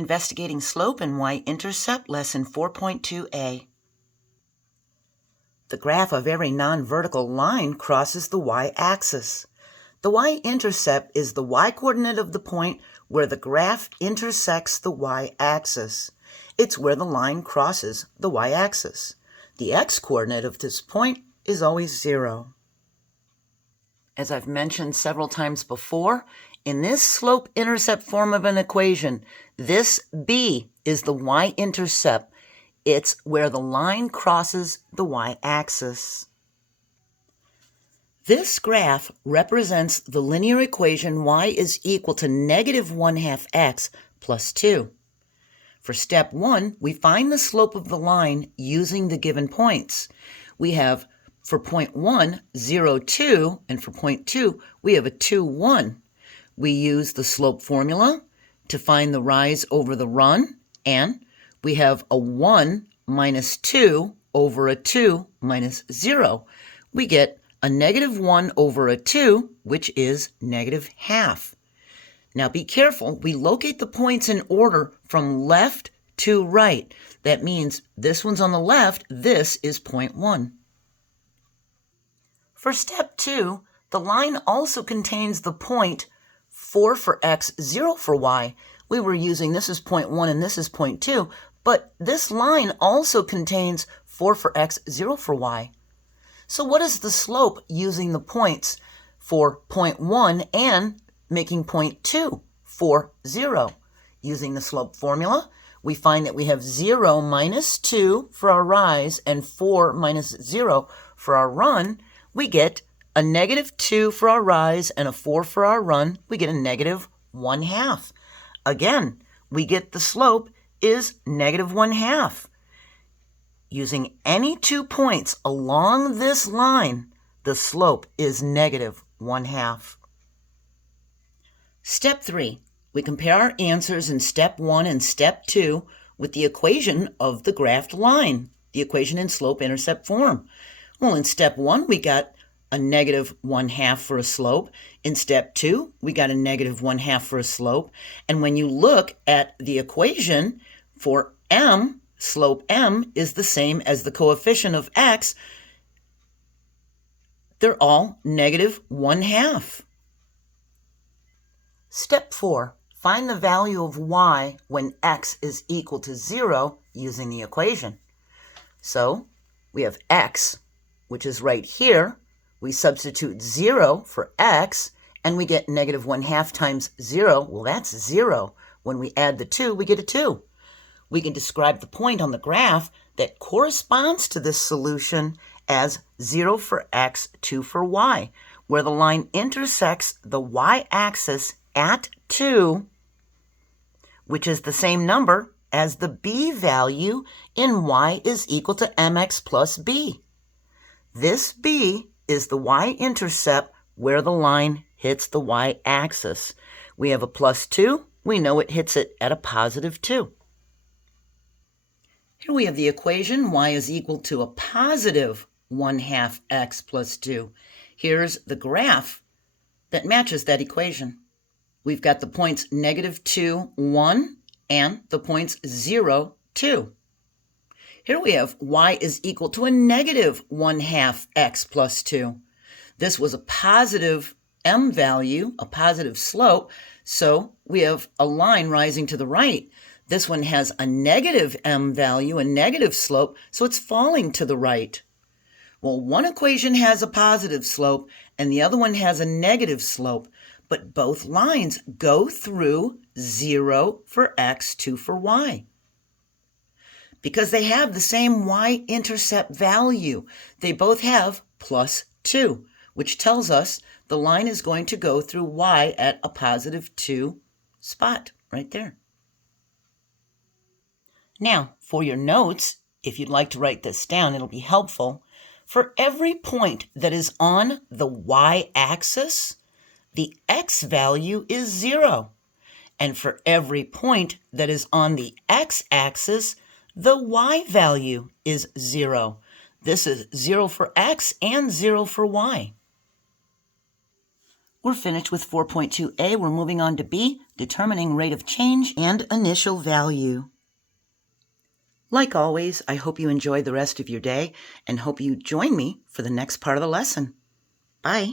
Investigating Slope and Y-Intercept, Lesson 4.2a. The graph of every non-vertical line crosses the y-axis. The y-intercept is the y-coordinate of the point where the graph intersects the y-axis. It's where the line crosses the y-axis. The x-coordinate of this point is always 0. As I've mentioned several times before, in this slope-intercept form of an equation, this b is the y-intercept. It's where the line crosses the y-axis. This graph represents the linear equation y is equal to negative 1/2 x plus 2. For step 1, we find the slope of the line using the given points. We have, for point 1, 0, 2, and for point 2, we have a 2, 1. We use the slope formula to find the rise over the run, and we have a 1 minus 2 over a 2 minus 0. We get a negative 1 over a 2, which is negative half. Now be careful, we locate the points in order from left to right. That means this one's on the left, this is point 1. For step 2, the line also contains the point 4 for x, 0 for y. We were using this is point 1 and this is point 2, but this line also contains 4 for x, 0 for y. So what is the slope using the points for point 1 and making point 2 for 0? Using the slope formula, we find that we have 0 minus 2 for our rise and 4 minus 0 for our run. We get a negative 2 for our rise and a 4 for our run. We get a negative 1/2. Again, we get the slope is negative 1/2. Using any 2 points along this line, the slope is negative 1/2. Step 3. We compare our answers in step 1 and step 2 with the equation of the graphed line, the equation in slope-intercept form. Well, in step 1, we got a negative 1/2 for a slope. In step 2, we got a negative 1/2 for a slope. And when you look at the equation for m, slope m is the same as the coefficient of x. They're all negative 1/2. Step 4. Find the value of y when x is equal to 0 using the equation. So we have x, which is right here. We substitute 0 for x, and we get negative 1/2 times 0. Well, that's 0. When we add the 2, we get a 2. We can describe the point on the graph that corresponds to this solution as 0 for x, 2 for y, where the line intersects the y-axis at 2, which is the same number as the b value in y is equal to mx plus b. This b is the y-intercept where the line hits the y-axis. We have a plus 2. We know it hits it at a positive 2. Here we have the equation y is equal to a positive 1/2 x plus 2. Here's the graph that matches that equation. We've got the points negative 2, 1, and the points 0, 2. Here we have y is equal to a negative 1/2 x plus 2. This was a positive m value, a positive slope, so we have a line rising to the right. This one has a negative m value, a negative slope, so it's falling to the right. Well, one equation has a positive slope and the other one has a negative slope, but both lines go through 0 for x, 2 for y. Because they have the same y-intercept value, they both have plus 2, which tells us the line is going to go through y at a positive 2 spot right there. Now, for your notes, if you'd like to write this down, it'll be helpful. For every point that is on the y-axis, the x value is 0. And for every point that is on the x-axis, the y value is 0. This is 0 for x and 0 for y. We're finished with 4.2a. We're moving on to B, determining rate of change and initial value. Like always, I hope you enjoy the rest of your day and hope you join me for the next part of the lesson. Bye.